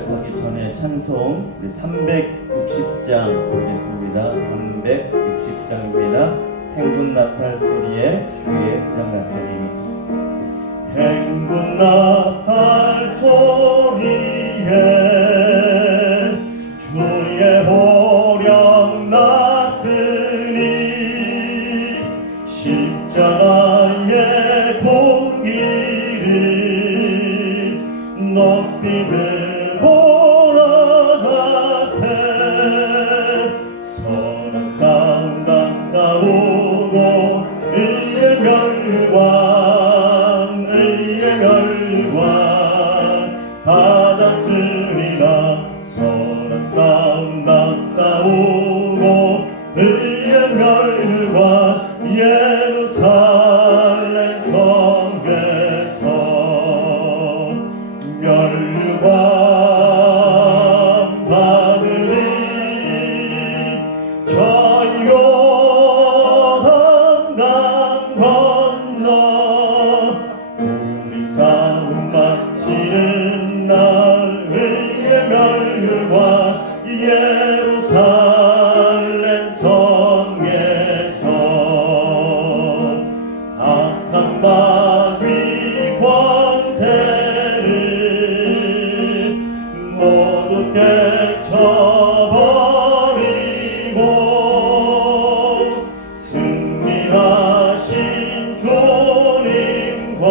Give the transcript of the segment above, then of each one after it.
시작하기 전에 찬송 360장 보겠습니다. 360장입니다. 행군 나팔 소리에 주의 일어났으니 행군 나팔 소리에 주의 호령 났으니 십자가의 공기를 높이 들고 나가세 선한 싸움 다 싸우고 의의 멸관 받았으리라 선한 싸움 다 싸우고 의의 멸관 예루살렘 성에서 멸관 받으리 저 요단강 건너 우리 싸움 마치는 날 의의 멸관 예루살렘 성에서 악한 마귀 권세를 모두 깨쳐버리고 승리하신 주님과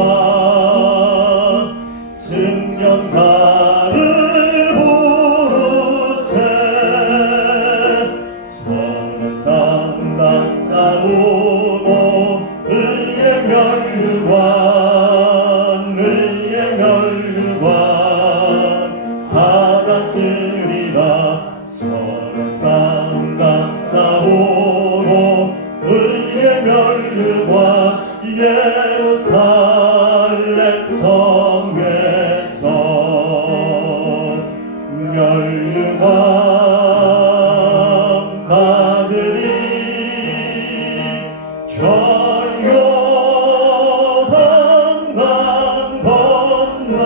승전가를 부르세 선한 싸움 다 싸우고 의의 멸관 받았으리라 선한 싸움 다 싸우고 의의 멸관 예루살렘 성에서 멸관 받으리 저 요단강 건너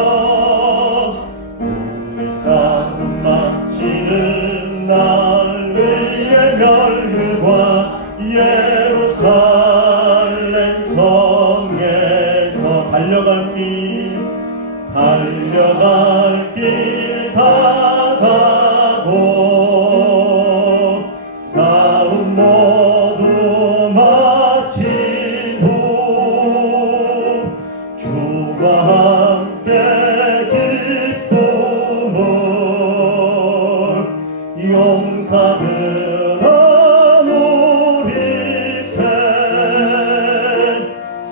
우리 싸움 마치는 날 의의 멸관 예루살렘 성에서 달려갈 길 다 가고 싸움 모두 마친 후 주와 함께 기쁨을 용사들아 누리세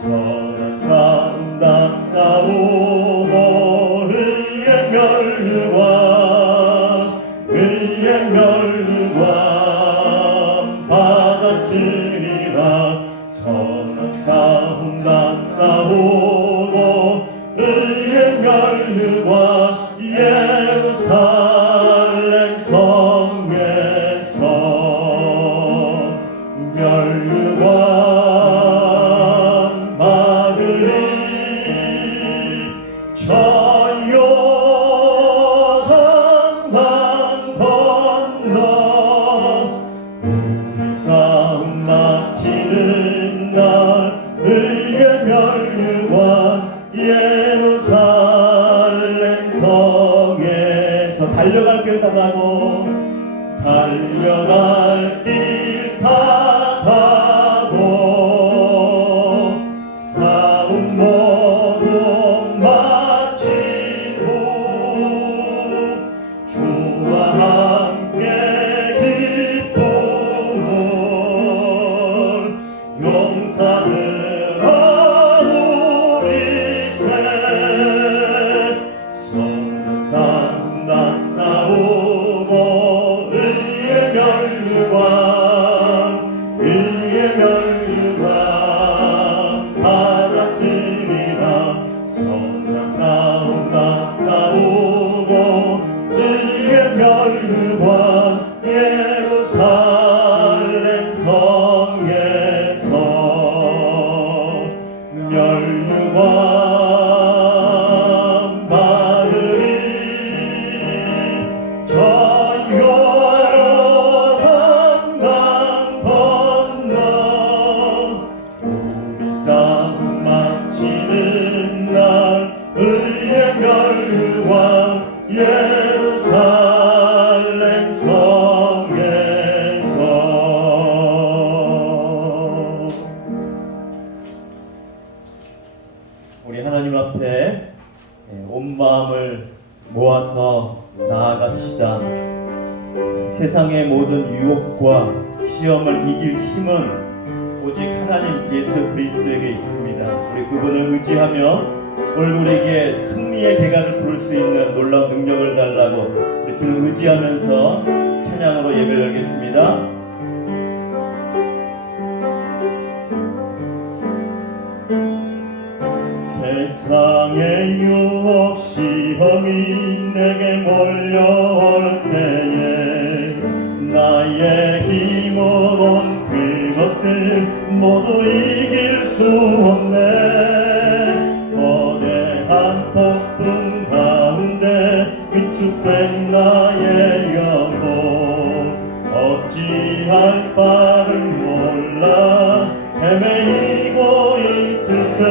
선한 싸움 다 싸우고 의의 멸관 받았으리라 선한 싸움 다 싸우고 의의 멸관 예루살렘 성에서 멸관 받으리 저 요단강 건너 우리 싸움 마치는 날 의의 멸관 예루살렘 성에서 달려갈 길 다 가고 싸움 모두 마친 후 주와 함께 기쁨을 용사들아 누리세 선한 싸움 다 싸우고 의의 멸관 나아갑시다. 세상의 모든 유혹과 시험을 이길 힘은 오직 하나님 예수 그리스도에게 있습니다. 우리 그분을 의지하며 오늘 우리에게 승리의 대가를 부를 수 있는 놀라운 능력을 달라고 우리 주를 의지하면서 찬양으로 예배를 열겠습니다. 세상의 유혹 시험이 내게 몰려올 때에 나의 힘으론 그것들 모두 이길 수 없네. 거대한 폭풍 가운데 위축된 나의 영혼 어찌할 바를 몰라 헤매이고 있을 때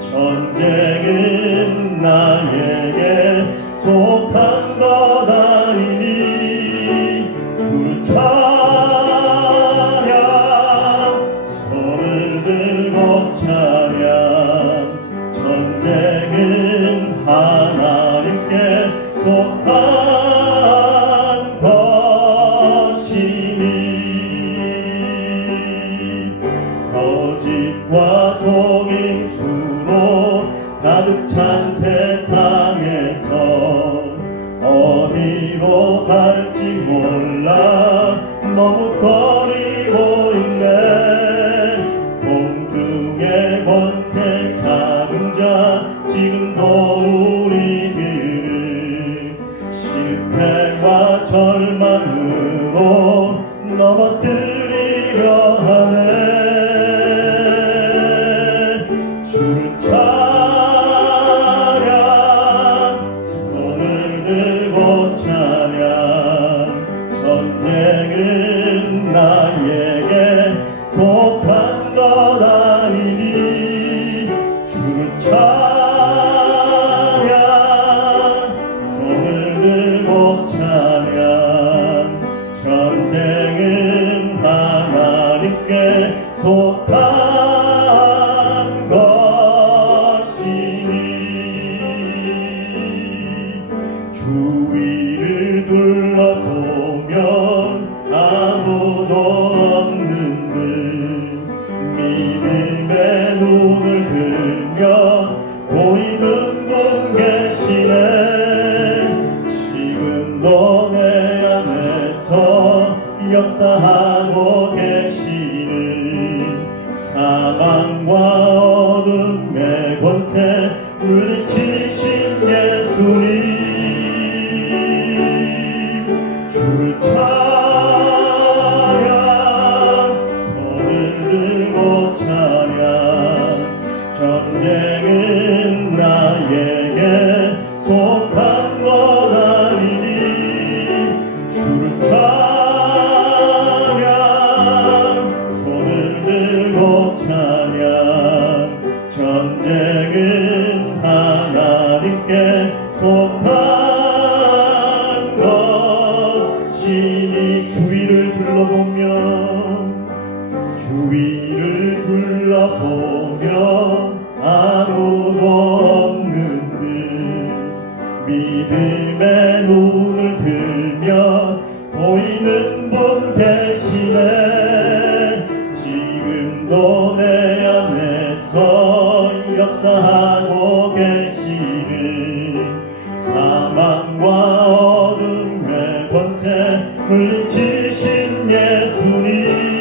전쟁은 나에게 속한 것 아니니 주 찬양 손을 들고 찬양 전쟁은 하나님께 속한 것이니 거짓과 속임수로 가득 찬 세상에서 어디로 갈지 몰라 머뭇거리고 있네. 공중의 권세 작은 자 지금도 우리들을 실패와 절망으로 넘어뜨리려 하네. 주를 전쟁은 나에게 속한 것 아니니 주를 찬양 손을 들고 찬양 전쟁은 하나님께 속한 것이니 주위를 둘러보면 아무도 없는 듯 믿음의 눈을 들면 보이는 분 계시네. 지금도 내 안에서 역사하고 계시는 사망과 어둠의 권세 물리치신 예수님 주를 전쟁은 나에게 속한 것 아니니 주를 찬양 손을 들고 찬양 전쟁은 하나님께 속한 것이니 주위를 둘러보면 아무도 없는 듯 믿음의 눈을 들면 보이는 분 계시네. 지금도 내 안에서 역사하고 계시는 사망과 어둠의 권세 물리치신 예수님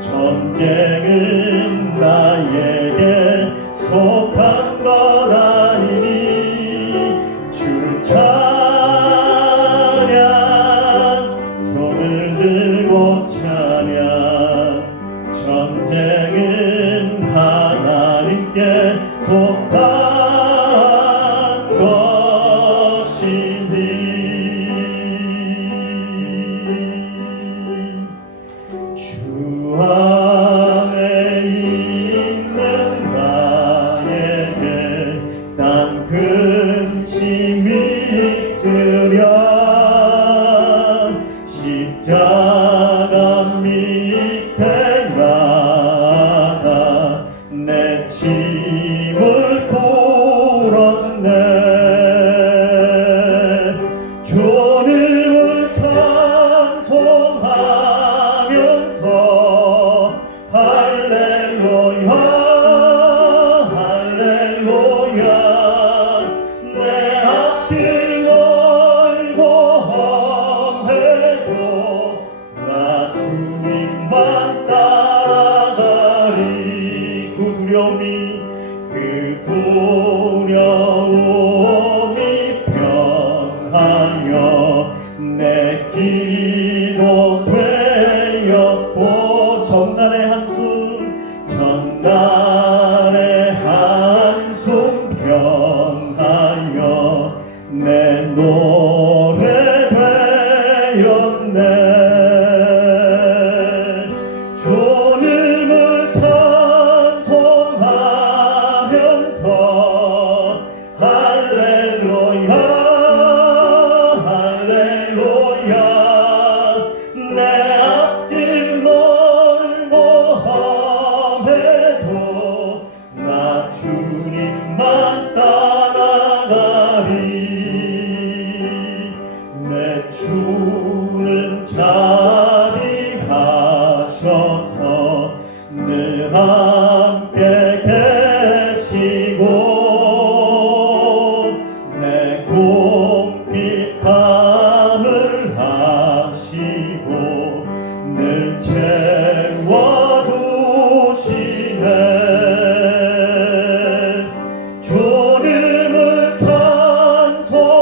전쟁은 나에게 속한 것 아니니 주를 찬양 손을 들고 찬양 전쟁은 하나님께 속한 것이니 주 안에 있는 나의 두려움이 평하여 내 기도 되었고 전날의 한숨 평하여 내 노래 되었네. 주님을 찬송하면서 할렐루야 할렐루야 내 앞길 멀고 험해도 나 주님만 따라가리. 내 주는 자비하셔서 늘 함께 계시고 내 궁핍함을 하시고 늘 채워주시네. 주님을 찬송하면서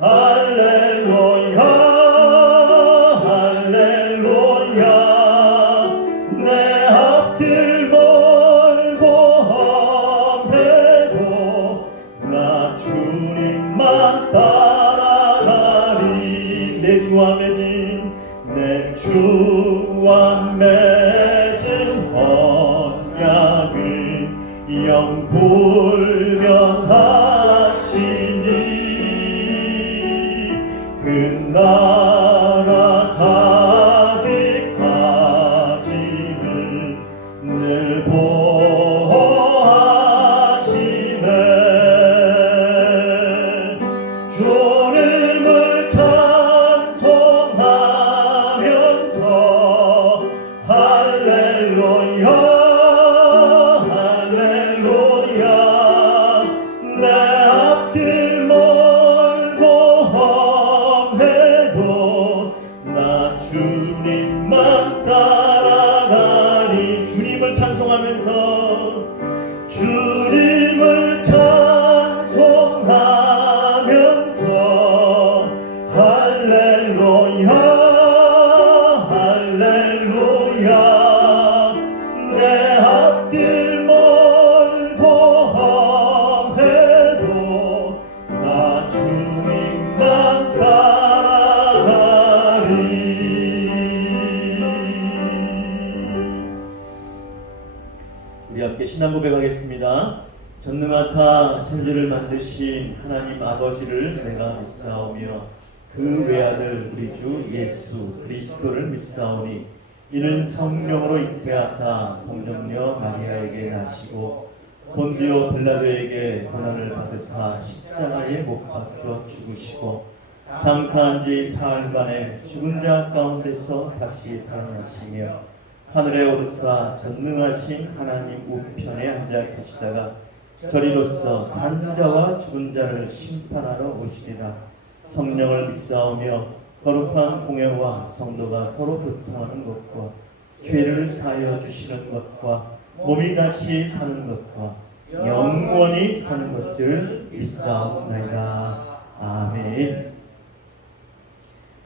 할렐루야 할렐루야 내 앞길 멀고 험해도 나 주님만 따라가리. 내 주와 맺은 언약을 영불변하시니 그 나라 가기까지는 늘 보호하시네. 주님을 찬송하면서 할렐루야 할렐루야 내 앞길 멀고 험해도 나 주님만 따라가리. 주님을 찬송하면서 주님을 찬송하면서 할렐루야 할렐루야 내 앞길 멀고 험해도 나 주님만 따라가리. 우리 함께 신앙 고백하겠습니다. 전능하사 천지를 만드신 하나님 아버지를 내가 믿사오며 그 외아들 우리 주 예수 그리스도를 믿사오니 이는 성령으로 잉태하사 동정녀 마리아에게 나시고 본디오 빌라도에게 고난을 받으사 십자가에 못 박혀 죽으시고 장사한 지 사흘만에 죽은 자 가운데서 다시 살아나시며 하늘에 오르사 전능하신 하나님 우편에 앉아 계시다가 저리로서 산 자와 죽은 자를 심판하러 오시리라. 성령을 믿사오며 거룩한 공예와 성도가 서로 교통하는 것과 죄를 사하여 주시는 것과 몸이 다시 사는 것과 영원히 사는 것을 믿사옵나이다. 아멘.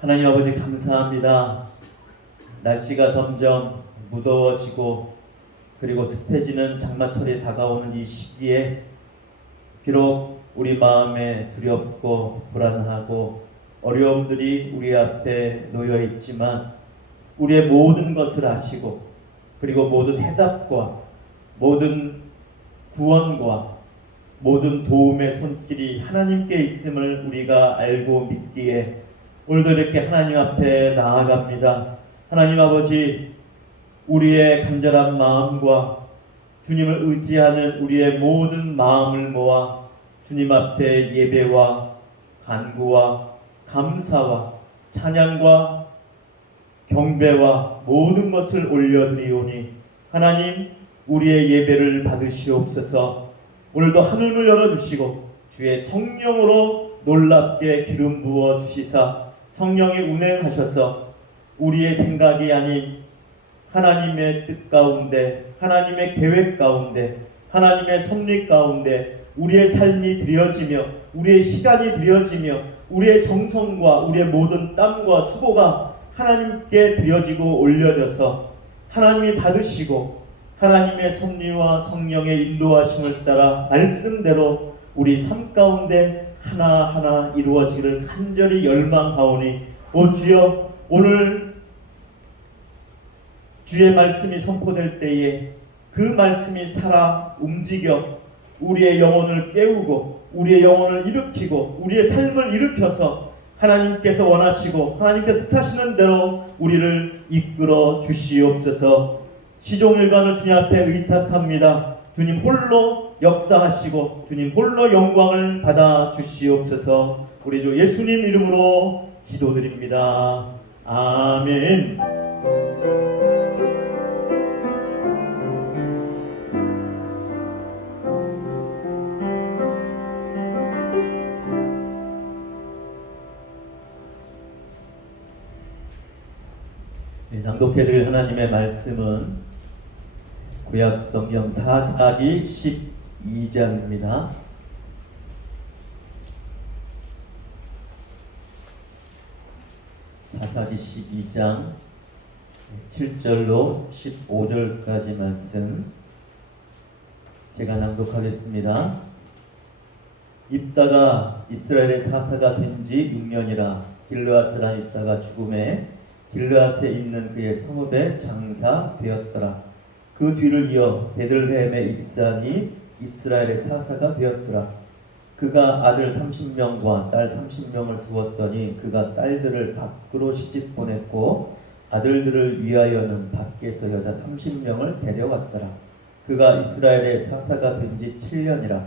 하나님 아버지 감사합니다. 날씨가 점점 무더워지고 그리고 습해지는 장마철이 다가오는 이 시기에 비록 우리 마음에 두렵고 불안하고 어려움들이 우리 앞에 놓여 있지만 우리의 모든 것을 아시고 그리고 모든 해답과 모든 구원과 모든 도움의 손길이 하나님께 있음을 우리가 알고 믿기에 오늘도 이렇게 하나님 앞에 나아갑니다. 하나님 아버지, 우리의 간절한 마음과 주님을 의지하는 우리의 모든 마음을 모아 주님 앞에 예배와 간구와 감사와 찬양과 경배와 모든 것을 올려드리오니 하나님, 우리의 예배를 받으시옵소서. 오늘도 하늘을 열어주시고 주의 성령으로 놀랍게 기름 부어 주시사 성령이 운행하셔서 우리의 생각이 아닌 하나님의 뜻 가운데 하나님의 계획 가운데, 하나님의 섭리 가운데 우리의 삶이 드려지며, 우리의 시간이 드려지며, 우리의 정성과 우리의 모든 땀과 수고가 하나님께 드려지고 올려져서 하나님이 받으시고 하나님의 섭리와 성령의 인도하심을 따라 말씀대로 우리 삶 가운데 하나하나 이루어지기를 간절히 열망하오니, 오 주여, 오늘 주의 말씀이 선포될 때에 그 말씀이 살아 움직여 우리의 영혼을 깨우고 우리의 영혼을 일으키고 우리의 삶을 일으켜서 하나님께서 원하시고 하나님께서 뜻하시는 대로 우리를 이끌어 주시옵소서. 시종일관을 주님 앞에 의탁합니다. 주님 홀로 역사하시고 주님 홀로 영광을 받아 주시옵소서. 우리 주 예수님 이름으로 기도드립니다. 아멘. 낭독해드릴 하나님의 말씀은 구약성경 사사기 12장입니다. 사사기 12장 7절로 15절까지 말씀 제가 낭독하겠습니다. 입다가 이스라엘의 사사가 된 지 6년이라 길르앗 사람 입다가 죽음에 길르앗에 있는 그의 성읍에 장사되었더라. 그 뒤를 이어 베들레헴의 입산이 이스라엘의 사사가 되었더라. 그가 아들 30명과 딸 30명을 두었더니 그가 딸들을 밖으로 시집 보냈고 아들들을 위하여는 밖에서 여자 30명을 데려왔더라. 그가 이스라엘의 사사가 된 지 7년이라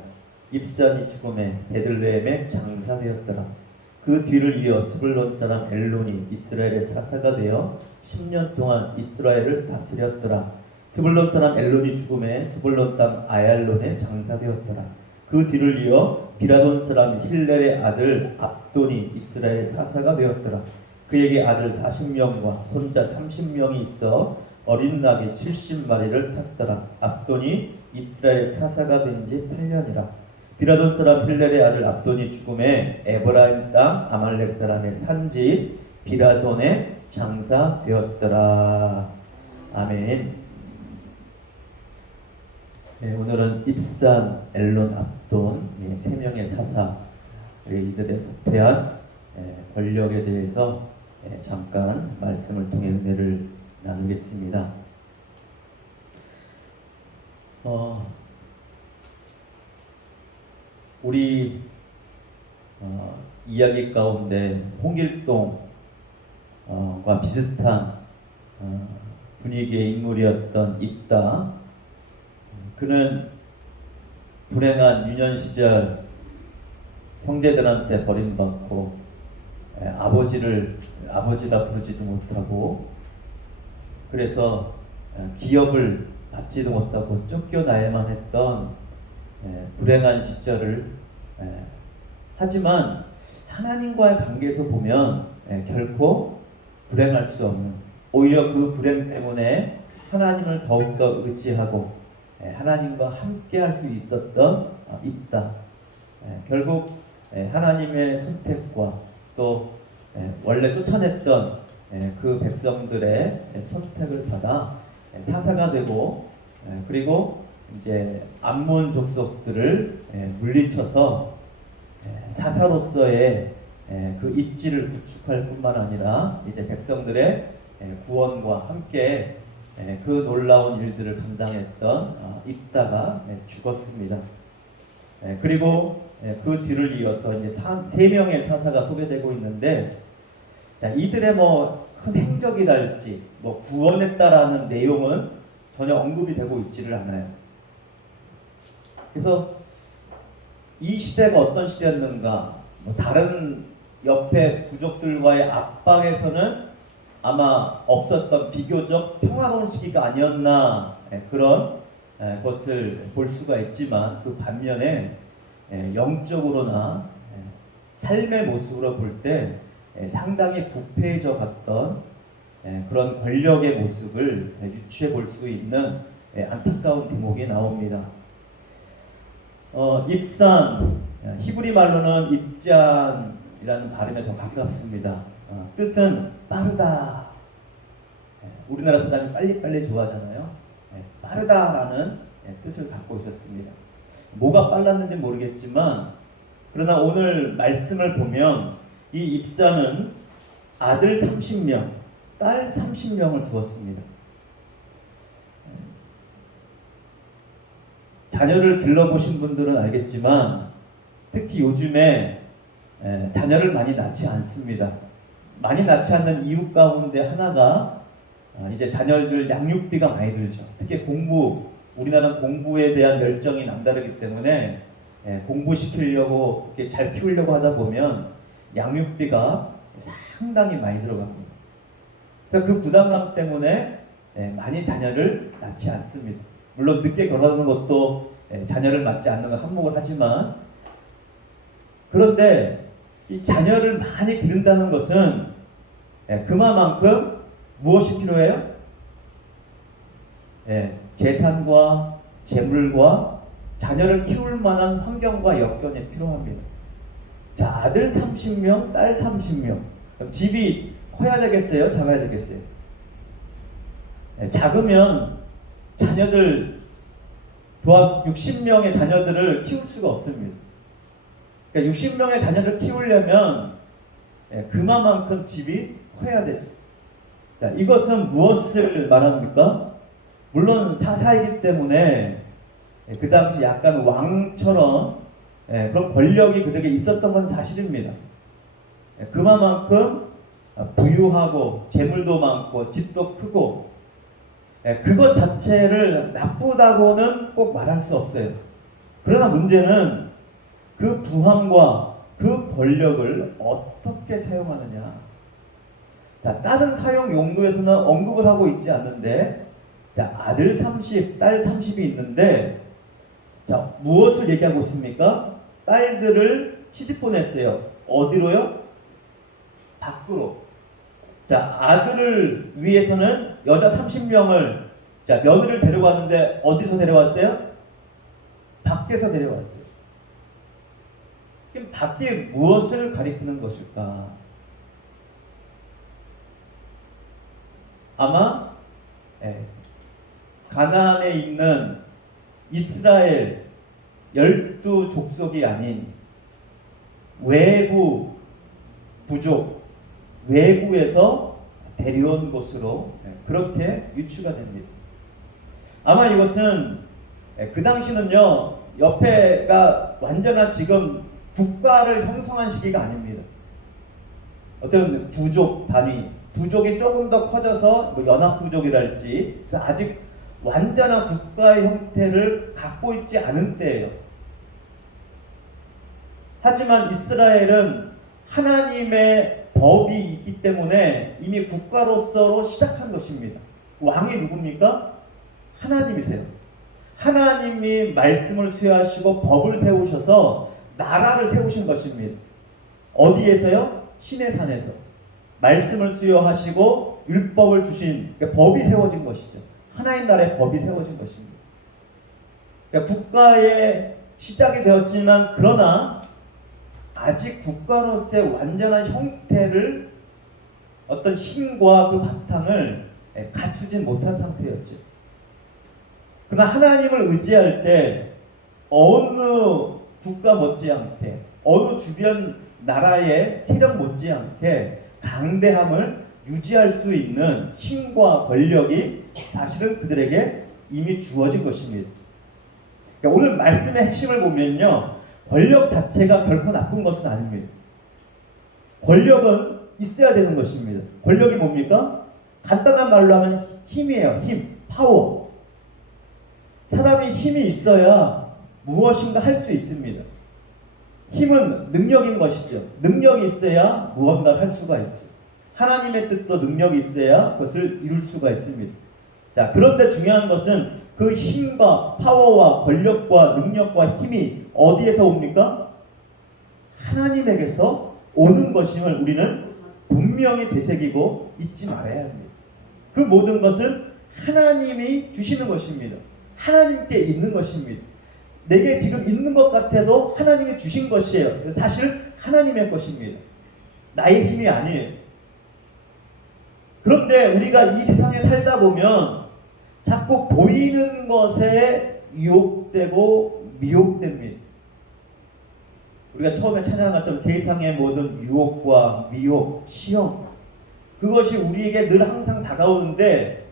입산이 죽음에 베들레헴에 장사되었더라. 그 뒤를 이어 스불론 사람 엘론이 이스라엘의 사사가 되어 10년 동안 이스라엘을 다스렸더라. 스불론 사람 엘론이 죽음에 스불론 땅 아얄론에 장사되었더라. 그 뒤를 이어 비라돈 사람 힐렐의 아들 압돈이 이스라엘의 사사가 되었더라. 그에게 아들 40명과 손자 30명이 있어 어린 나귀 70마리를 탔더라. 압돈이 이스라엘 사사가 된 지 8년이라. 비라돈 사람 힐렐의 아들 압돈이 죽음에 에브라임 땅 아말렉 사람의 산지 비라돈에 장사되었더라. 아멘. 네, 오늘은 입산, 엘론, 압돈 세 명의 사사, 이들의 부패한 권력에 대해서 잠깐 말씀을 통해 은혜를 나누겠습니다. 우리 이야기 가운데 홍길동과 비슷한 분위기의 인물이었던 입다. 그는 불행한 유년 시절 형제들한테 버림받고 아버지를 아버지라 부르지도 못하고, 그래서 기업을 받지도 못하고 쫓겨나야만 했던 불행한 시절을, 하지만 하나님과의 관계에서 보면 결코 불행할 수 없는, 오히려 그 불행 때문에 하나님을 더욱더 의지하고 하나님과 함께 할 수 있었던 입다. 결국 하나님의 선택과 또 원래 쫓아냈던 그 백성들의 선택을 받아 사사가 되고, 그리고 이제 암몬 족속들을 물리쳐서 사사로서의 그 입지를 구축할 뿐만 아니라 이제 백성들의 구원과 함께 그 놀라운 일들을 감당했던 입다가 죽었습니다. 그리고 그 뒤를 이어서 이제 세 명의 사사가 소개되고 있는데, 자, 이들의 큰 행적이랄지 구원했다라는 내용은 전혀 언급이 되고 있지를 않아요. 그래서 이 시대가 어떤 시대였는가, 다른 옆에 부족들과의 압박에서는 아마 없었던 비교적 평화로운 시기가 아니었나, 그런 것을 볼 수가 있지만, 그 반면에 영적으로나 삶의 모습으로 볼 때 상당히 부패해져 갔던 그런 권력의 모습을 유추해 볼 수 있는 안타까운 대목이 나옵니다. 입산, 히브리 말로는 입잔이라는 발음에 더 가깝습니다. 뜻은 빠르다. 우리나라 사람이 빨리빨리 좋아하잖아요. 빠르다라는 뜻을 갖고 있었습니다. 뭐가 빨랐는지 모르겠지만, 그러나 오늘 말씀을 보면 이 입산은 아들 30명, 딸 30명을 두었습니다. 자녀를 길러보신 분들은 알겠지만 특히 요즘에 자녀를 많이 낳지 않습니다. 많이 낳지 않는 이유 가운데 하나가 이제 자녀들 양육비가 많이 들죠. 특히 우리나라는 공부에 대한 열정이 남다르기 때문에 공부시키려고 이렇게 잘 키우려고 하다 보면 양육비가 상당히 많이 들어갑니다. 그러니까 그 부담감 때문에 많이 자녀를 낳지 않습니다. 물론 늦게 결혼하는 것도 자녀를 낳지 않는 걸 한몫을 하지만, 그런데 이 자녀를 많이 기른다는 것은 그만큼 무엇이 필요해요? 재산과 재물과 자녀를 키울 만한 환경과 여건이 필요합니다. 자, 아들 30명, 딸 30명. 그럼 집이 커야 되겠어요? 작아야 되겠어요? 작으면 자녀들 60명의 자녀들을 키울 수가 없습니다. 그러니까 60명의 자녀를 키우려면 그만큼 집이 커야 되죠. 자, 이것은 무엇을 말합니까? 물론 사사이기 때문에 그 당시 약간 왕처럼 그런 권력이 그들에게 있었던 건 사실입니다. 그만큼 부유하고 재물도 많고 집도 크고, 그것 자체를 나쁘다고는 꼭 말할 수 없어요. 그러나 문제는 그 부함과 그 권력을 어떻게 사용하느냐. 자, 다른 사용 용도에서는 언급을 하고 있지 않는데, 자, 아들 30, 딸 30이 있는데, 자, 무엇을 얘기하고 있습니까? 딸들을 시집 보냈어요. 어디로요? 밖으로. 자, 아들을 위해서는 여자 30명을, 자, 며느리를 데려왔는데 어디서 데려왔어요? 밖에서 데려왔어요. 그럼 밖에 무엇을 가리키는 것일까? 아마 가나안에 있는 이스라엘 12족속이 아닌 외부 부족, 외부에서 데려온 것으로 그렇게 유추가 됩니다. 아마 이것은 그 당시는요, 옆에가 완전한 지금 국가를 형성한 시기가 아닙니다. 어떤 부족 단위, 부족이 조금 더 커져서 뭐 연합부족이랄지, 그래서 아직 완전한 국가의 형태를 갖고 있지 않은 때예요. 하지만 이스라엘은 하나님의 법이 있기 때문에 이미 국가로서 시작한 것입니다. 왕이 누굽니까? 하나님이세요. 하나님이 말씀을 수여하시고 법을 세우셔서 나라를 세우신 것입니다. 어디에서요? 시내산에서 말씀을 수여하시고 율법을 주신, 그러니까 법이 세워진 것이죠. 하나님 나라의 법이 세워진 것입니다. 그러니까 국가의 시작이 되었지만, 그러나 아직 국가로서의 완전한 형태를, 어떤 힘과 그 바탕을 갖추진 못한 상태였죠. 그러나 하나님을 의지할 때 어느 국가 못지않게, 어느 주변 나라의 세력 못지않게 강대함을 유지할 수 있는 힘과 권력이 사실은 그들에게 이미 주어진 것입니다. 그러니까 오늘 말씀의 핵심을 보면요, 권력 자체가 결코 나쁜 것은 아닙니다. 권력은 있어야 되는 것입니다. 권력이 뭡니까? 간단한 말로 하면 힘이에요. 힘, 파워. 사람이 힘이 있어야 무엇인가 할 수 있습니다. 힘은 능력인 것이죠. 능력이 있어야 무언가를 할 수가 있죠. 하나님의 뜻도 능력이 있어야 그것을 이룰 수가 있습니다. 자, 그런데 중요한 것은 그 힘과 파워와 권력과 능력과 힘이 어디에서 옵니까? 하나님에게서 오는 것임을 우리는 분명히 되새기고 잊지 말아야 합니다. 그 모든 것은 하나님이 주시는 것입니다. 하나님께 있는 것입니다. 내게 지금 있는 것 같아도 하나님이 주신 것이에요. 사실 하나님의 것입니다. 나의 힘이 아니에요. 그런데 우리가 이 세상에 살다 보면 자꾸 보이는 것에 유혹되고 미혹됩니다. 우리가 처음에 찬양한 것처럼 세상의 모든 유혹과 미혹, 시험, 그것이 우리에게 늘 항상 다가오는데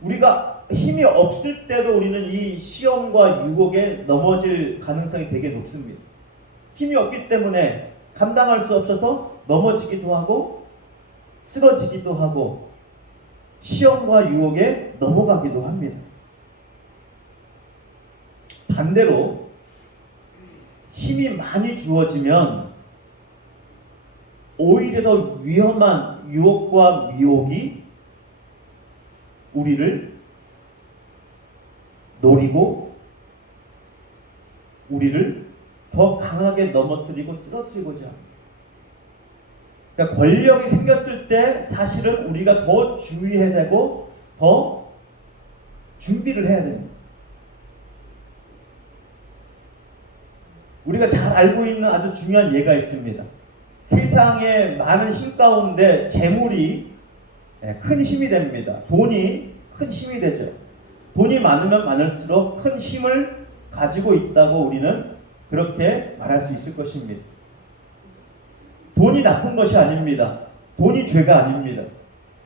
우리가 힘이 없을 때도 우리는 이 시험과 유혹에 넘어질 가능성이 되게 높습니다. 힘이 없기 때문에 감당할 수 없어서 넘어지기도 하고 쓰러지기도 하고 시험과 유혹에 넘어가기도 합니다. 반대로 힘이 많이 주어지면 오히려 더 위험한 유혹과 미혹이 우리를 노리고 우리를 더 강하게 넘어뜨리고 쓰러뜨리고자 합니다. 그러니까 권력이 생겼을 때 사실은 우리가 더 주의해야 되고 더 준비를 해야 됩니다. 우리가 잘 알고 있는 아주 중요한 예가 있습니다. 세상의 많은 힘 가운데 재물이 큰 힘이 됩니다. 돈이 큰 힘이 되죠. 돈이 많으면 많을수록 큰 힘을 가지고 있다고 우리는 그렇게 말할 수 있을 것입니다. 돈이 나쁜 것이 아닙니다. 돈이 죄가 아닙니다.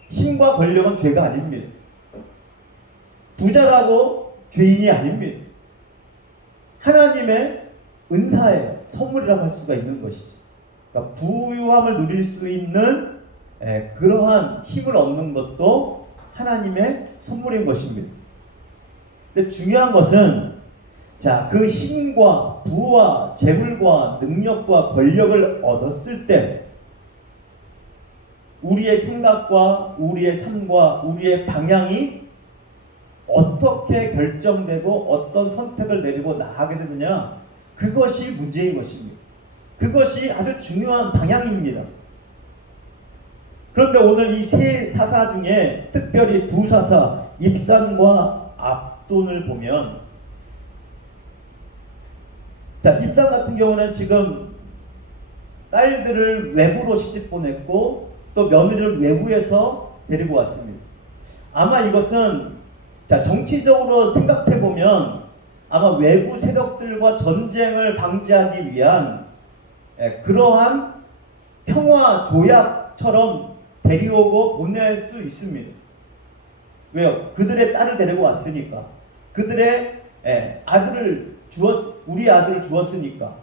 힘과 권력은 죄가 아닙니다. 부자라고 죄인이 아닙니다. 하나님의 은사예요. 선물이라고 할 수가 있는 것이죠. 그러니까 부유함을 누릴 수 있는 그러한 힘을 얻는 것도 하나님의 선물인 것입니다. 근데 중요한 것은 그 힘과 부와 재물과 능력과 권력을 얻었을 때 우리의 생각과 우리의 삶과 우리의 방향이 어떻게 결정되고 어떤 선택을 내리고 나아가게 되느냐, 그것이 문제인 것입니다. 그것이 아주 중요한 방향입니다. 그런데 오늘 이 세 사사 중에 특별히 두 사사, 입산과 압돈을 보면, 입산 같은 경우는 지금 딸들을 외부로 시집 보냈고 또 며느리를 외부에서 데리고 왔습니다. 아마 이것은 정치적으로 생각해 보면 아마 외부 세력들과 전쟁을 방지하기 위한 그러한 평화 조약처럼 데려오고 보낼 수 있습니다. 왜요? 그들의 딸을 데리고 왔으니까. 그들의 우리 아들을 주었으니까.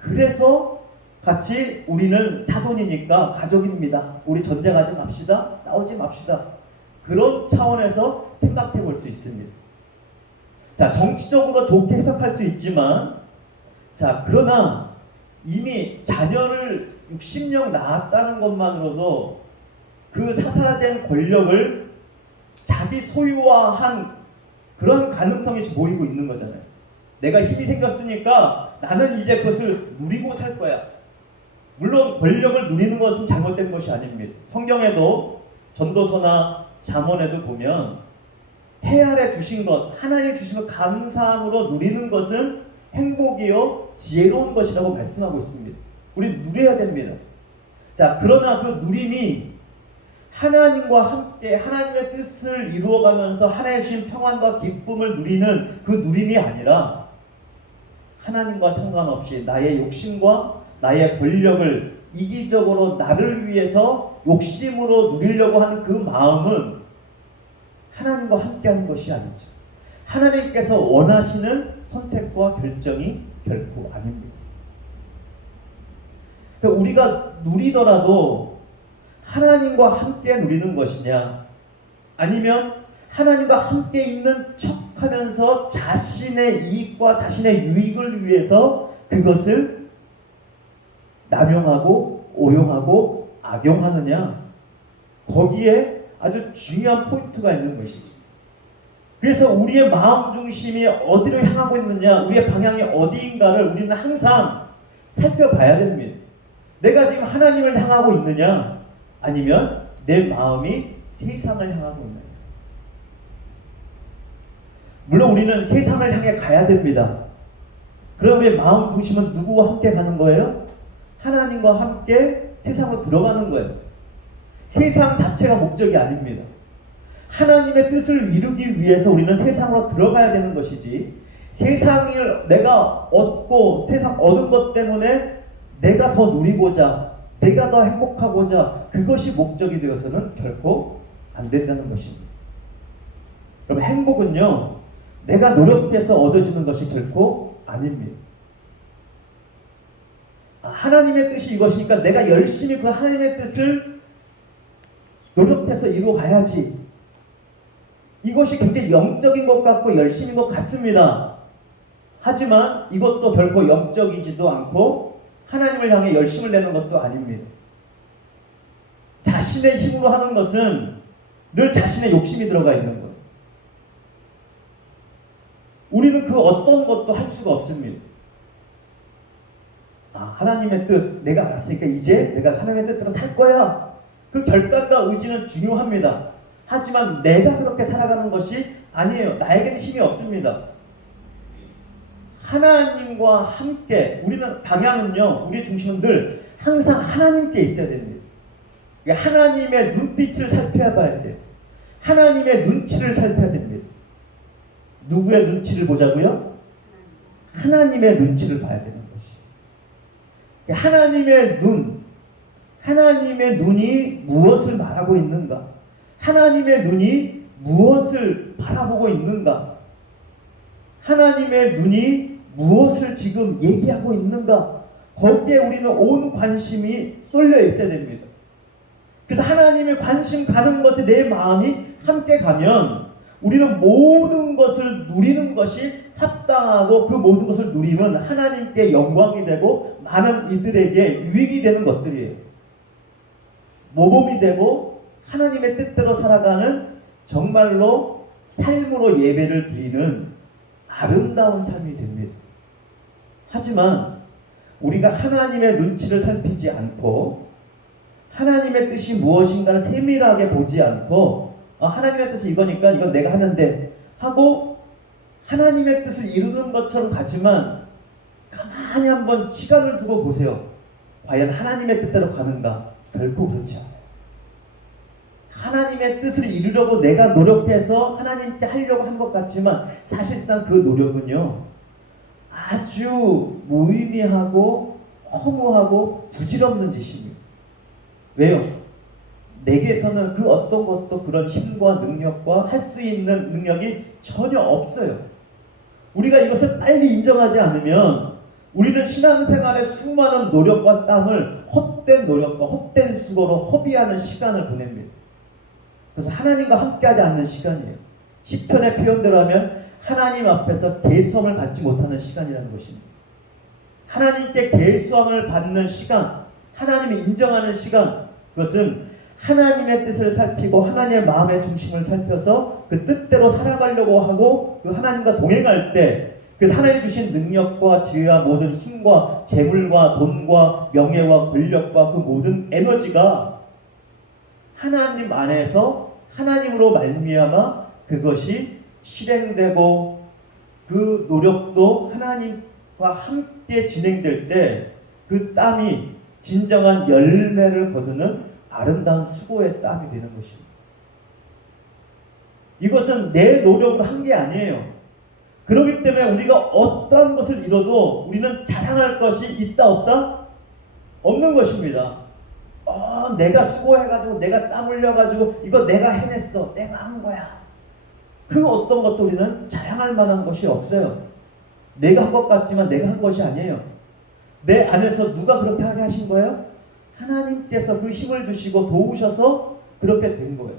그래서 같이 우리는 사돈이니까 가족입니다. 우리 전쟁하지 맙시다. 싸우지 맙시다. 그런 차원에서 생각해 볼 수 있습니다. 정치적으로 좋게 해석할 수 있지만, 그러나 이미 자녀를 60명 낳았다는 것만으로도 그 사사된 권력을 자기 소유화한 그런 가능성이 보이고 있는 거잖아요. 내가 힘이 생겼으니까 나는 이제 그것을 누리고 살 거야. 물론 권력을 누리는 것은 잘못된 것이 아닙니다. 성경에도 전도서나 잠언에도 보면 해 아래 주신 것, 하나님 주신 것 감사함으로 누리는 것은 행복이요 지혜로운 것이라고 말씀하고 있습니다. 우리 누려야 됩니다. 그러나 그 누림이 하나님과 함께 하나님의 뜻을 이루어가면서 하나님 주신 평안과 기쁨을 누리는 그 누림이 아니라 하나님과 상관없이 나의 욕심과 나의 권력을 이기적으로 나를 위해서 욕심으로 누리려고 하는 그 마음은 하나님과 함께하는 것이 아니죠. 하나님께서 원하시는 선택과 결정이 결코 아닙니다. 그래서 우리가 누리더라도 하나님과 함께 누리는 것이냐, 아니면 하나님과 함께 있는 척하면서 자신의 이익과 자신의 유익을 위해서 그것을 남용하고 오용하고 악용하느냐, 거기에 아주 중요한 포인트가 있는 것이죠. 그래서 우리의 마음 중심이 어디로 향하고 있느냐, 우리의 방향이 어디인가를 우리는 항상 살펴봐야 됩니다. 내가 지금 하나님을 향하고 있느냐, 아니면 내 마음이 세상을 향하고 있느냐. 물론 우리는 세상을 향해 가야 됩니다. 그럼 우리의 마음 중심은 누구와 함께 가는 거예요? 하나님과 함께 세상으로 들어가는 거예요. 세상 자체가 목적이 아닙니다. 하나님의 뜻을 이루기 위해서 우리는 세상으로 들어가야 되는 것이지, 세상을 내가 얻고 세상 얻은 것 때문에 내가 더 누리고자, 내가 더 행복하고자 그것이 목적이 되어서는 결코 안 된다는 것입니다. 그럼 행복은요, 내가 노력해서 얻어지는 것이 결코 아닙니다. 하나님의 뜻이 이것이니까 내가 열심히 그 하나님의 뜻을 노력해서 이루어가야지. 이것이 굉장히 영적인 것 같고 열심인 것 같습니다. 하지만 이것도 결코 영적이지도 않고 하나님을 향해 열심을 내는 것도 아닙니다. 자신의 힘으로 하는 것은 늘 자신의 욕심이 들어가 있는 거예요. 우리는 그 어떤 것도 할 수가 없습니다. 하나님의 뜻 내가 알았으니까 이제 내가 하나님의 뜻대로 살 거야. 그 결단과 의지는 중요합니다. 하지만 내가 그렇게 살아가는 것이 아니에요. 나에게는 힘이 없습니다. 하나님과 함께 우리는 방향은요, 우리 중심은 늘 항상 하나님께 있어야 됩니다. 하나님의 눈빛을 살펴야 봐야 돼요. 하나님의 눈치를 살펴야 됩니다. 누구의 눈치를 보자고요? 하나님의 눈치를 봐야 되는 것이. 하나님의 눈, 하나님의 눈이 무엇을 말하고 있는가? 하나님의 눈이 무엇을 바라보고 있는가? 하나님의 눈이 무엇을 지금 얘기하고 있는가? 거기에 우리는 온 관심이 쏠려 있어야 됩니다. 그래서 하나님의 관심 가는 것에 내 마음이 함께 가면 우리는 모든 것을 누리는 것이 합당하고 그 모든 것을 누리면 하나님께 영광이 되고 많은 이들에게 유익이 되는 것들이에요. 모범이 되고 하나님의 뜻대로 살아가는 정말로 삶으로 예배를 드리는 아름다운 삶이 됩니다. 하지만 우리가 하나님의 눈치를 살피지 않고 하나님의 뜻이 무엇인가를 세밀하게 보지 않고 하나님의 뜻이 이거니까 이건 내가 하면 돼 하고 하나님의 뜻을 이루는 것처럼 가지만 가만히 한번 시간을 두고 보세요. 과연 하나님의 뜻대로 가는가? 결코 그렇지 않아요. 하나님의 뜻을 이루려고 내가 노력해서 하나님께 하려고 한 것 같지만 사실상 그 노력은요, 아주 무의미하고 허무하고 부질없는 짓입니다. 왜요? 내게서는 그 어떤 것도 그런 힘과 능력과 할 수 있는 능력이 전혀 없어요. 우리가 이것을 빨리 인정하지 않으면 우리는 신앙생활의 수많은 노력과 땀을 헛된 노력과 헛된 수고로 허비하는 시간을 보냅니다. 그래서 하나님과 함께하지 않는 시간이에요. 시편의 표현대로 하면 하나님 앞에서 계수함을 받지 못하는 시간이라는 것입니다. 하나님께 계수함을 받는 시간, 하나님이 인정하는 시간, 그것은 하나님의 뜻을 살피고 하나님의 마음의 중심을 살펴서 그 뜻대로 살아가려고 하고 그 하나님과 동행할 때, 그래서 하나님 주신 능력과 지혜와 모든 힘과 재물과 돈과 명예와 권력과 그 모든 에너지가 하나님 안에서 하나님으로 말미암아 그것이 실행되고 그 노력도 하나님과 함께 진행될 때 그 땀이 진정한 열매를 거두는 아름다운 수고의 땀이 되는 것입니다. 이것은 내 노력으로 한 게 아니에요. 그렇기 때문에 우리가 어떠한 것을 이뤄도 우리는 자랑할 것이 있다 없다? 없는 것입니다. 내가 수고해가지고 내가 땀 흘려가지고 이거 내가 해냈어, 내가 한 거야. 그 어떤 것도 우리는 자랑할 만한 것이 없어요. 내가 한 것 같지만 내가 한 것이 아니에요. 내 안에서 누가 그렇게 하게 하신 거예요? 하나님께서 그 힘을 주시고 도우셔서 그렇게 된 거예요.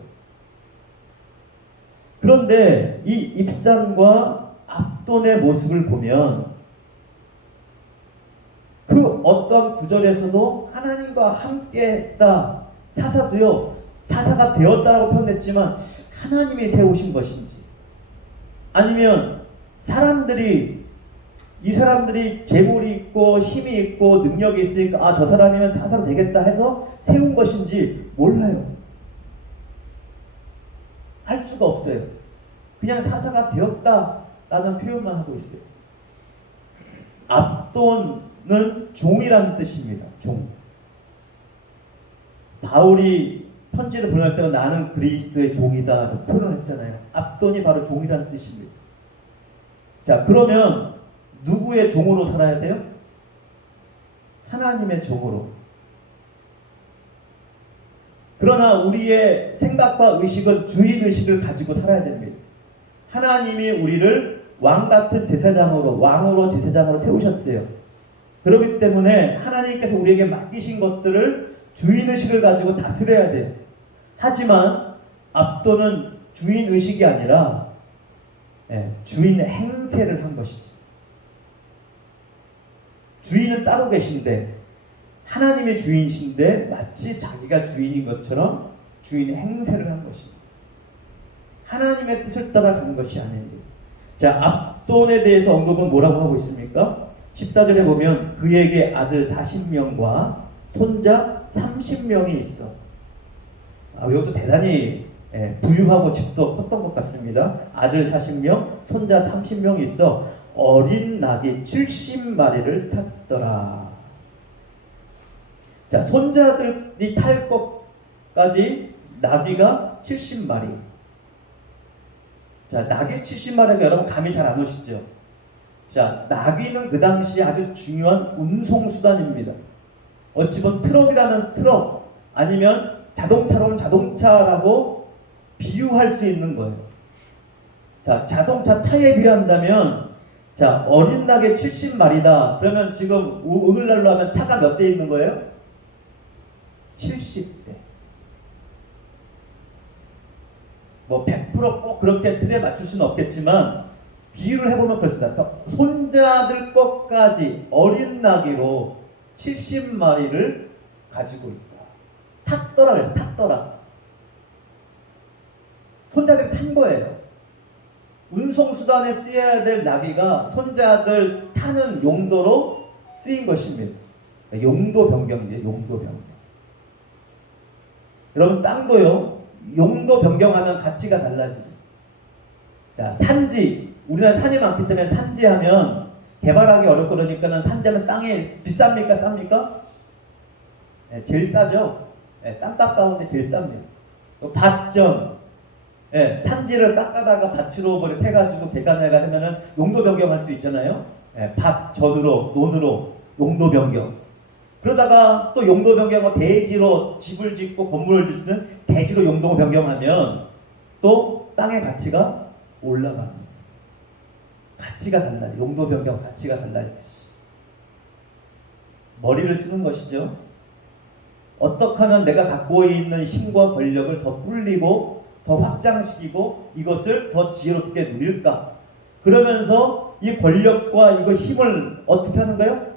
그런데 이 입산과 압돈의 모습을 보면 그 어떤 구절에서도 하나님과 함께했다. 사사도요, 사사가 되었다라고 표현했지만 하나님이 세우신 것인지, 아니면 이 사람들이 재물이 있고 힘이 있고 능력이 있으니까 저 사람이면 사사가 되겠다 해서 세운 것인지 몰라요. 알 수가 없어요. 그냥 사사가 되었다라는 표현만 하고 있어요. 압돈은 종이라는 뜻입니다. 종. 바울이 편지를 보낼 때가 나는 그리스도의 종이다 표현을 했잖아요. 압돈이 바로 종이라는 뜻입니다. 자, 그러면 누구의 종으로 살아야 돼요? 하나님의 종으로. 그러나 우리의 생각과 의식은 주인의식을 가지고 살아야 됩니다. 하나님이 우리를 왕같은 제사장으로, 왕으로 제사장으로 세우셨어요. 그렇기 때문에 하나님께서 우리에게 맡기신 것들을 주인의식을 가지고 다스려야 돼요. 하지만 압도는 주인의식이 아니라 주인 행세를 한 것이죠. 주인은 따로 계신데 하나님의 주인이신데 마치 자기가 주인인 것처럼 주인의 행세를 한 것입니다. 하나님의 뜻을 따라간 것이 아닙니다. 자, 압돈에 대해서 언급은 뭐라고 하고 있습니까? 14절에 보면 그에게 아들 40명과 손자 30명이 있어. 이것도 대단히 부유하고 집도 컸던 것 같습니다. 아들 40명, 손자 30명이 있어 어린 낙이 70마리를 탔더라. 자, 손자들이 탈 것까지 나귀가 70마리. 자, 나귀 70마리가 여러분 감이 잘 안 오시죠? 자, 나귀는 그 당시에 아주 중요한 운송수단입니다. 어찌 보면 트럭이라면 트럭, 아니면 자동차로는 자동차라고 비유할 수 있는 거예요. 자, 자동차 차에 비유한다면, 자, 어린 낙에 70마리다. 그러면 지금 오늘날로 하면 차가 몇 대 있는 거예요? 70대. 뭐 100%꼭 그렇게 틀에 맞출 수는 없겠지만 비유를 해보면 그렇습니다. 손자들 것까지 어린 나귀로 70마리를 가지고 있다. 탔더라 그래서 탔더라. 손자들이 탄 거예요. 운송수단에 쓰여야 될 나귀가 손자들 타는 용도로 쓰인 것입니다. 용도 변경이에요. 용도 변경. 여러분 땅도요. 용도 변경하면 가치가 달라지죠. 자, 산지. 우리나라 산이 많기 때문에 산지하면 개발하기 어렵고 그러니까는 산지하면 땅이 비쌉니까? 쌉니까? 네, 제일 싸죠. 네, 땅값 가운데 제일 쌉니다. 또 밭전. 네, 산지를 깎아다가 밭으로 뭐 이렇게 해가지고 개간해가 하면은 용도 변경할 수 있잖아요. 네, 밭전으로, 논으로 용도 변경. 그러다가 또 용도 변경하고 대지로 집을 짓고 건물을 짓는 대지로 용도 변경하면 또 땅의 가치가 올라갑니다. 가치가 달라요. 용도 변경 가치가 달라지듯이. 머리를 쓰는 것이죠. 어떻게 하면 내가 갖고 있는 힘과 권력을 더 불리고 더 확장시키고 이것을 더 지혜롭게 누릴까? 그러면서 이 권력과 이거 힘을 어떻게 하는가요?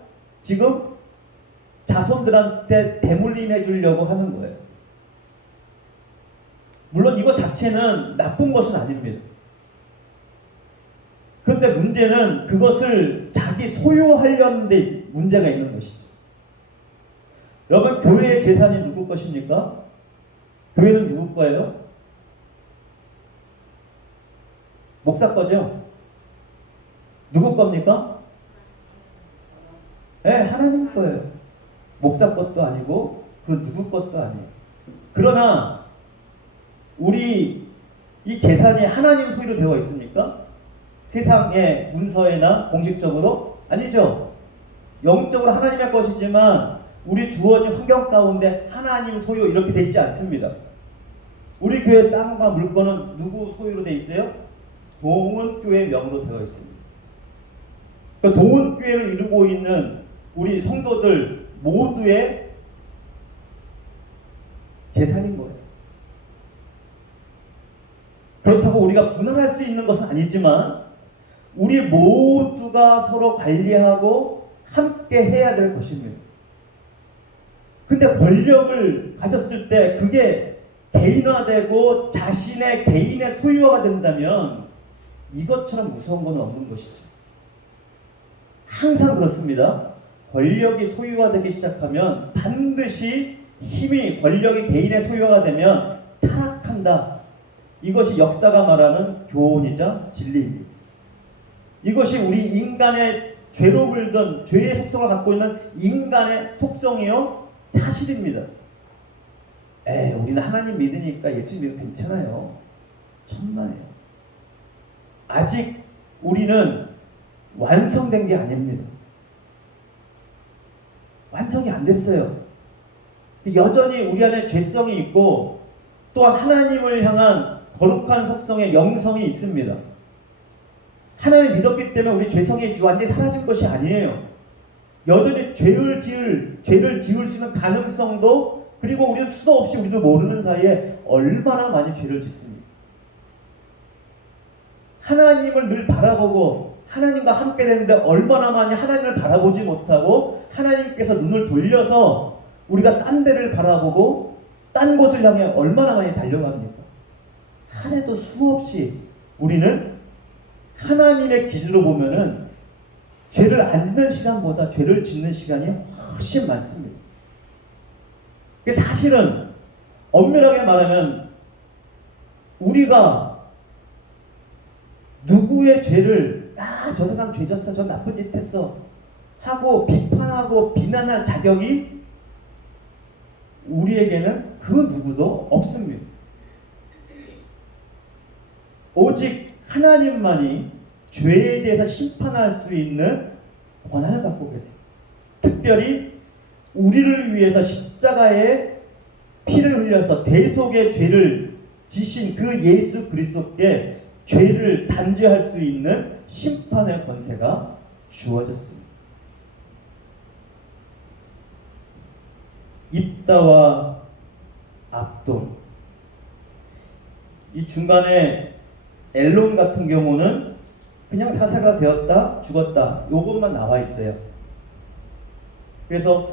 지금 자손들한테 대물림해 주려고 하는 거예요. 물론 이거 자체는 나쁜 것은 아닙니다. 그런데 문제는 그것을 자기 소유하려는 데 문제가 있는 것이죠. 여러분, 교회의 재산이 누구 것입니까? 교회는 누구 거예요? 목사 거죠? 누구 겁니까? 네, 하나님 거예요. 목사 것도 아니고 그 누구 것도 아니에요. 그러나 우리 이 재산이 하나님 소유로 되어 있습니까? 세상의 문서에나 공식적으로? 아니죠. 영적으로 하나님의 것이지만 우리 주어진 환경 가운데 하나님 소유 이렇게 되어 있지 않습니다. 우리 교회 땅과 물건은 누구 소유로 되어 있어요? 동은교회 명으로 되어 있습니다. 그러니까 동은교회를 이루고 있는 우리 성도들 모두의 재산인 거예요. 그렇다고 우리가 분할할 수 있는 것은 아니지만 우리 모두가 서로 관리하고 함께 해야 될 것입니다. 근데 권력을 가졌을 때 그게 개인화되고 자신의 개인의 소유화가 된다면 이것처럼 무서운 건 없는 것이죠. 항상 그렇습니다. 권력이 소유화되기 시작하면 반드시 힘이 권력이 개인의 소유화가 되면 타락한다. 이것이 역사가 말하는 교훈이자 진리입니다. 이것이 우리 인간의 죄로 물든 죄의 속성을 갖고 있는 인간의 속성이요 사실입니다. 우리는 하나님 믿으니까 예수 믿으면 괜찮아요. 천만에요. 아직 우리는 완성된 게 아닙니다. 완성이 안 됐어요. 여전히 우리 안에 죄성이 있고 또한 하나님을 향한 거룩한 속성의 영성이 있습니다. 하나님을 믿었기 때문에 우리 죄성이 완전히 사라진 것이 아니에요. 여전히 죄를 지을 수 있는 가능성도, 그리고 우리는 수도 없이 우리도 모르는 사이에 얼마나 많이 죄를 짓습니다. 하나님을 늘 바라보고 하나님과 함께 되는데 얼마나 많이 하나님을 바라보지 못하고 하나님께서 눈을 돌려서 우리가 딴 데를 바라보고 딴 곳을 향해 얼마나 많이 달려갑니까? 한 해도 수없이 우리는 하나님의 기준으로 보면은 죄를 안 짓는 시간보다 죄를 짓는 시간이 훨씬 많습니다. 사실은 엄밀하게 말하면 우리가 누구의 죄를 저 사람 죄 졌어, 저 나쁜 짓 했어 하고 비판하고 비난할 자격이 우리에게는 그 누구도 없습니다. 오직 하나님만이 죄에 대해서 심판할 수 있는 권한을 갖고 계세요. 특별히 우리를 위해서 십자가에 피를 흘려서 대속의 죄를 지신 그 예수 그리스도께 죄를 단죄할 수 있는 심판의 권세가 주어졌습니다. 입다와 압돈, 이 중간에 엘론 같은 경우는 그냥 사사가 되었다 죽었다 요것만 나와 있어요. 그래서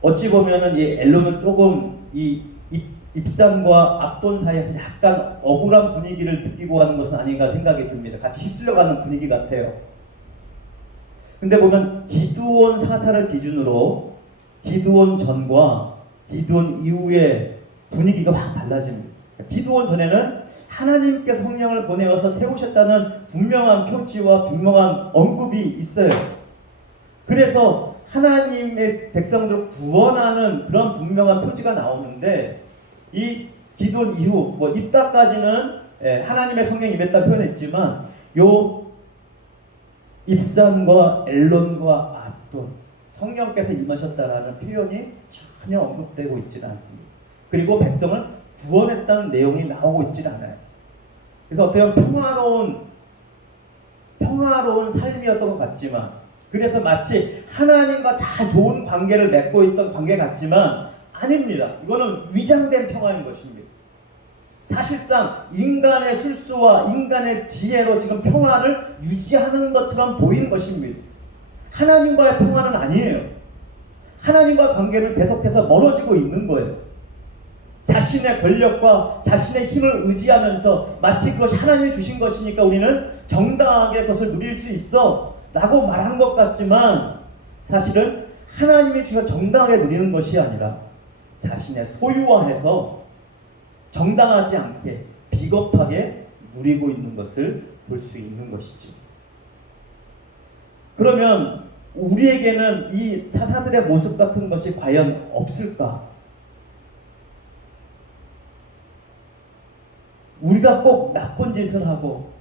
어찌 보면은 이 엘론은 조금 이 입산과 압돈 사이에서 약간 억울한 분위기를 느끼고 가는 것은 아닌가 생각이 듭니다. 같이 휩쓸려가는 분위기 같아요. 근데 보면 기드온 사사를 기준으로 기드온 전과 기드온 이후의 분위기가 확 달라집니다. 기드온 전에는 하나님께서 성령을 보내어서 세우셨다는 분명한 표지와 분명한 언급이 있어요. 그래서 하나님의 백성들을 구원하는 그런 분명한 표지가 나오는데, 이 기드온 이후 입다까지는 하나님의 성령이 임했다 표현했지만, 요 입산과 엘론과 압돈, 성령께서 임하셨다라는 표현이 전혀 언급되고 있지는 않습니다. 그리고 백성을 구원했다는 내용이 나오고 있지는 않아요. 그래서 어떻게 보면 평화로운 삶이었던 것 같지만, 그래서 마치 하나님과 잘 좋은 관계를 맺고 있던 관계 같지만 아닙니다. 이거는 위장된 평화인 것입니다. 사실상 인간의 술수와 인간의 지혜로 지금 평화를 유지하는 것처럼 보이는 것입니다. 하나님과의 평화는 아니에요. 하나님과 관계는 계속해서 멀어지고 있는 거예요. 자신의 권력과 자신의 힘을 의지하면서 마치 그것이 하나님이 주신 것이니까 우리는 정당하게 그것을 누릴 수 있어 라고 말한 것 같지만, 사실은 하나님이 주셔서 정당하게 누리는 것이 아니라 자신의 소유화해서 정당하지 않게 비겁하게 누리고 있는 것을 볼 수 있는 것이죠. 그러면 우리에게는 이 사사들의 모습 같은 것이 과연 없을까? 우리가 꼭 나쁜 짓을 하고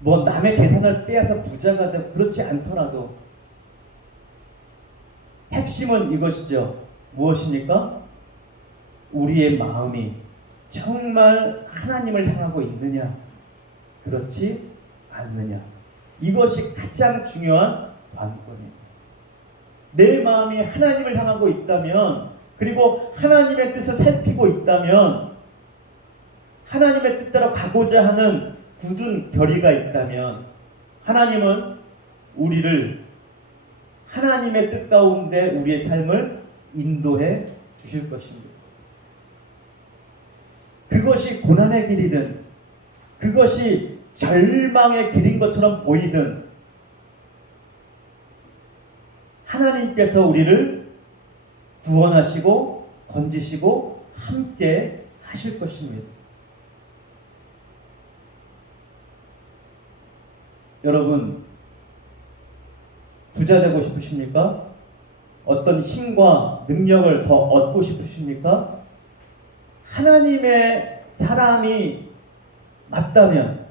남의 재산을 빼앗아 부자가 되고 그렇지 않더라도 핵심은 이것이죠. 무엇입니까? 우리의 마음이 정말 하나님을 향하고 있느냐, 그렇지 않느냐. 이것이 가장 중요한 관건입니다. 내 마음이 하나님을 향하고 있다면, 그리고 하나님의 뜻을 살피고 있다면, 하나님의 뜻대로 가고자 하는 굳은 결의가 있다면, 하나님은 우리를 하나님의 뜻 가운데 우리의 삶을 인도해 주실 것입니다. 그것이 고난의 길이든 그것이 절망의 길인 것처럼 보이든 하나님께서 우리를 구원하시고 건지시고 함께 하실 것입니다. 여러분, 부자 되고 싶으십니까? 어떤 힘과 능력을 더 얻고 싶으십니까? 하나님의 사람이 맞다면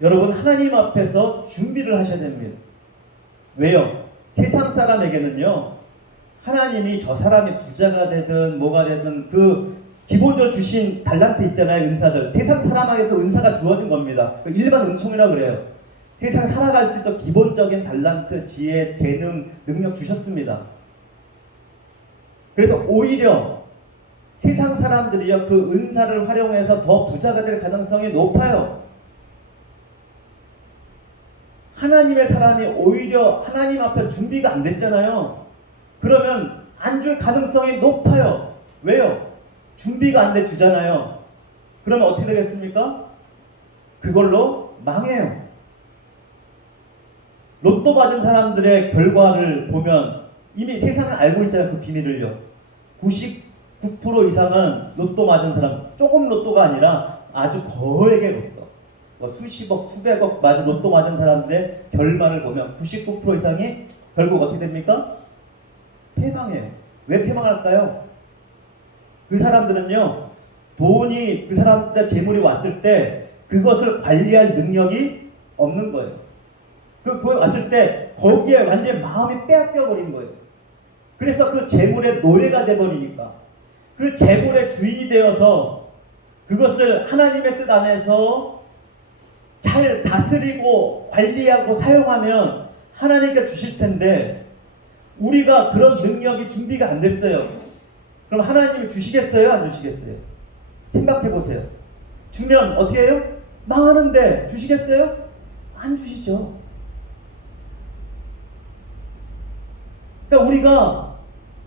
여러분, 하나님 앞에서 준비를 하셔야 됩니다. 왜요? 세상 사람에게는요, 하나님이 저 사람이 부자가 되든 뭐가 되든 그 기본적으로 주신 달란트 있잖아요. 은사들. 세상 사람에게도 은사가 주어진 겁니다. 일반 은총이라고 그래요. 세상 살아갈 수 있도록 기본적인 달란트, 지혜, 재능, 능력 주셨습니다. 그래서 오히려 세상 사람들이요, 그 은사를 활용해서 더 부자가 될 가능성이 높아요. 하나님의 사람이 오히려 하나님 앞에 준비가 안 됐잖아요. 그러면 안 줄 가능성이 높아요. 왜요? 준비가 안 돼 주잖아요. 그러면 어떻게 되겠습니까? 그걸로 망해요. 로또 맞은 사람들의 결과를 보면 이미 세상은 알고 있잖아요. 그 비밀을요. 99% 이상은 로또 맞은 사람, 조금 로또가 아니라 아주 거액의 로또, 수십억, 수백억 맞은 로또 맞은 사람들의 결말을 보면 99% 이상이 결국 어떻게 됩니까? 패망해요. 왜 패망할까요? 그 사람들은요, 돈이 그 사람들 재물이 왔을 때 그것을 관리할 능력이 없는 거예요. 그거 왔을 때 거기에 완전 마음이 빼앗겨 버린 거예요. 그래서 그 재물의 노예가 돼버리니까, 그 재물의 주인이 되어서 그것을 하나님의 뜻 안에서 잘 다스리고 관리하고 사용하면 하나님께 주실 텐데, 우리가 그런 능력이 준비가 안 됐어요. 그럼 하나님이 주시겠어요? 안 주시겠어요? 생각해 보세요. 주면 어떻게 해요? 망하는데 주시겠어요? 안 주시죠. 그러니까 우리가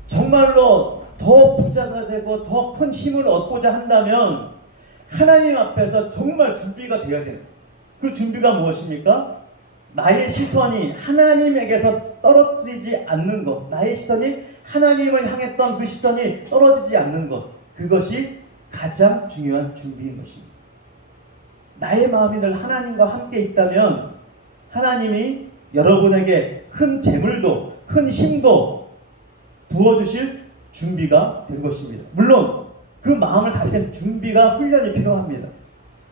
정말로 더 부자가 되고 더 큰 힘을 얻고자 한다면 하나님 앞에서 정말 준비가 되어야 돼요. 그 준비가 무엇입니까? 나의 시선이 하나님에게서 떨어지지 않는 것, 나의 시선이 하나님을 향했던 그 시선이 떨어지지 않는 것, 그것이 가장 중요한 준비인 것입니다. 나의 마음이 늘 하나님과 함께 있다면 하나님이 여러분에게 큰 재물도 큰 힘도 부어주실 준비가 된 것입니다. 물론 그 마음을 다스리는 준비가 훈련이 필요합니다.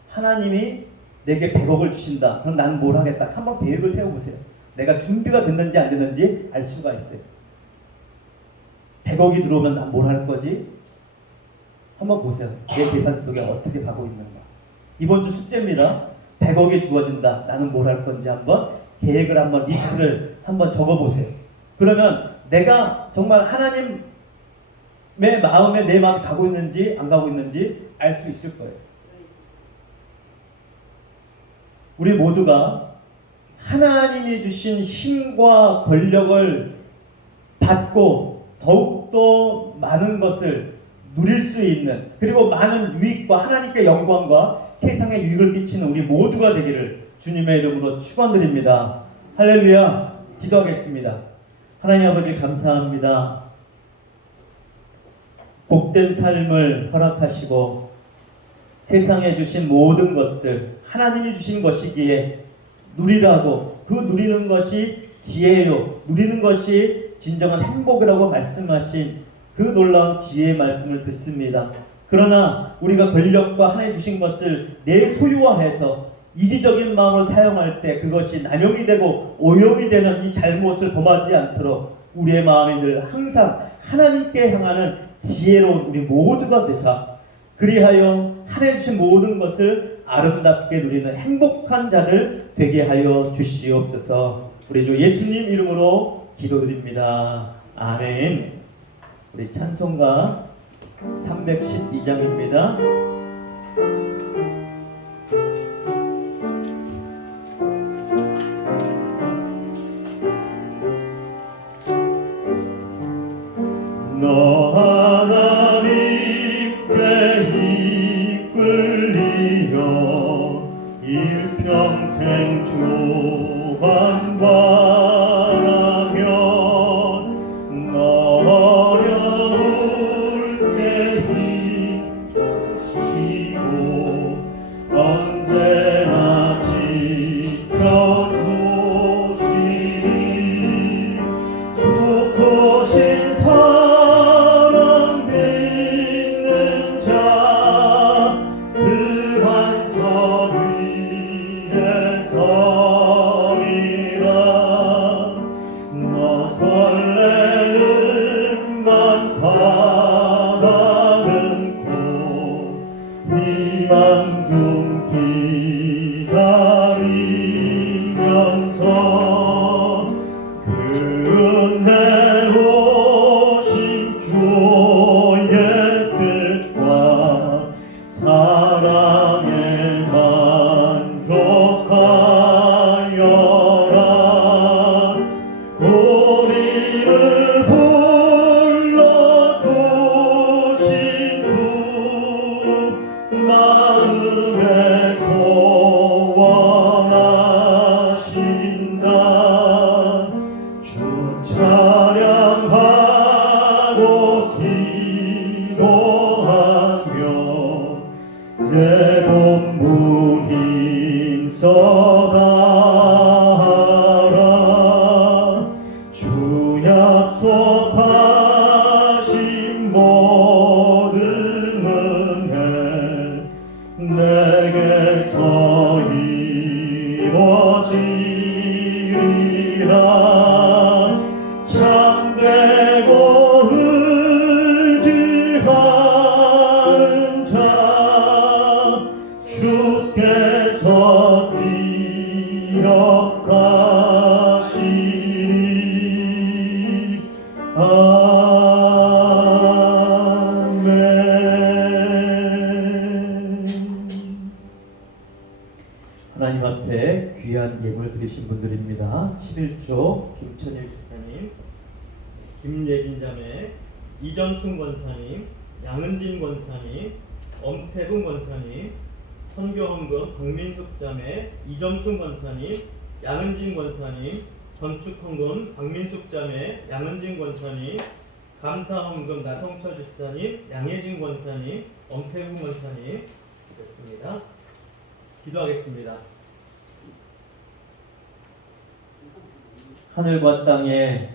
하나님이 내게 100억을 주신다. 그럼 나는 뭘 하겠다. 한번 계획을 세워보세요. 내가 준비가 됐는지 안 됐는지 알 수가 있어요. 100억이 들어오면 난 뭘 할 거지? 한번 보세요. 내 계산 속에 어떻게 가고 있는가. 이번 주 숙제입니다. 100억이 주어진다. 나는 뭘 할 건지 한번 계획을 한번 리스트를 한번 적어보세요. 그러면 내가 정말 하나님의 마음에 내 마음이 가고 있는지 안 가고 있는지 알 수 있을 거예요. 우리 모두가 하나님이 주신 힘과 권력을 받고 더욱더 많은 것을 누릴 수 있는, 그리고 많은 유익과 하나님께 영광과 세상에 유익을 끼치는 우리 모두가 되기를 주님의 이름으로 축원드립니다. 할렐루야. 기도하겠습니다. 하나님 아버지 감사합니다. 복된 삶을 허락하시고 세상에 주신 모든 것들 하나님이 주신 것이기에 누리라고, 그 누리는 것이 지혜요, 누리는 것이 진정한 행복이라고 말씀하신 그 놀라운 지혜의 말씀을 듣습니다. 그러나 우리가 권력과 하나님 주신 것을 내 소유화해서 이기적인 마음으로 사용할 때 그것이 남용이 되고 오용이 되는 이 잘못을 범하지 않도록 우리의 마음이 늘 항상 하나님께 향하는 지혜로운 우리 모두가 되사 그리하여 하나님 주신 모든 것을 아름답게 누리는 행복한 자들 되게 하여 주시옵소서. 우리 주 예수님 이름으로 기도드립니다. 아멘. 우리 찬송가 312장입니다. 너 하나님께 이끌리어 일평생 주만 바라면 너 어려울 때 힘 주시옵소서. 우리를 불러주신 주 마음에 소원하신다. 주 찬양하고 기도하며 내 본분 인서가라. 주 약속하신 모든 은혜 내게서 이루어지리라. 참되고 의지하는 자 주께서 기억하시리. 아멘. 하나님 앞에 귀한 예물 드리신 분들입니다. 11조 김천일 집사님, 김예진 자매, 이전순 권사님, 양은진 권사님, 엄태근 권사님, 선교헌금 박민숙 자매, 이점순 권사님, 양은진 권사님, 건축헌금 박민숙 자매, 양은진 권사님, 감사헌금 나성철 집사님, 양혜진 권사님, 엄태근 권사님 됐습니다. 기도하겠습니다. 하늘과 땅에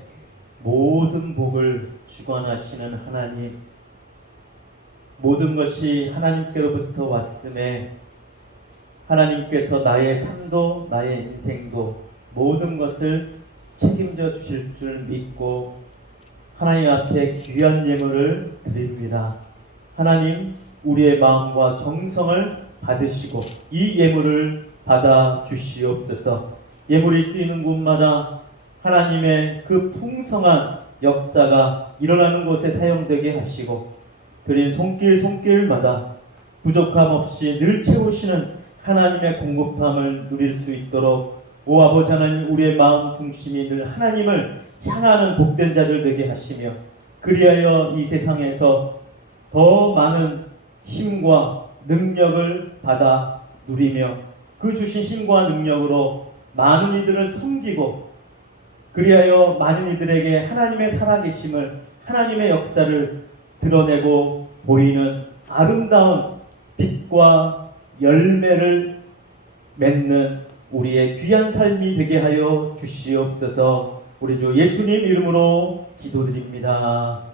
모든 복을 주관하시는 하나님, 모든 것이 하나님께로부터 왔음에 하나님께서 나의 삶도 나의 인생도 모든 것을 책임져 주실 줄 믿고 하나님 앞에 귀한 예물을 드립니다. 하나님, 우리의 마음과 정성을 받으시고 이 예물을 받아 주시옵소서. 예물이 쓰이는 곳마다 하나님의 그 풍성한 역사가 일어나는 곳에 사용되게 하시고 드린 손길마다 부족함 없이 늘 채우시는 하나님의 공급함을 누릴 수 있도록 오 아버지 하나님, 우리의 마음 중심이 늘 하나님을 향하는 복된 자들 되게 하시며 그리하여 이 세상에서 더 많은 힘과 능력을 받아 누리며 그 주신 힘과 능력으로 많은 이들을 섬기고 그리하여 많은 이들에게 하나님의 살아계심을, 하나님의 역사를 드러내고 보이는 아름다운 빛과 열매를 맺는 우리의 귀한 삶이 되게 하여 주시옵소서. 우리 주 예수님 이름으로 기도드립니다.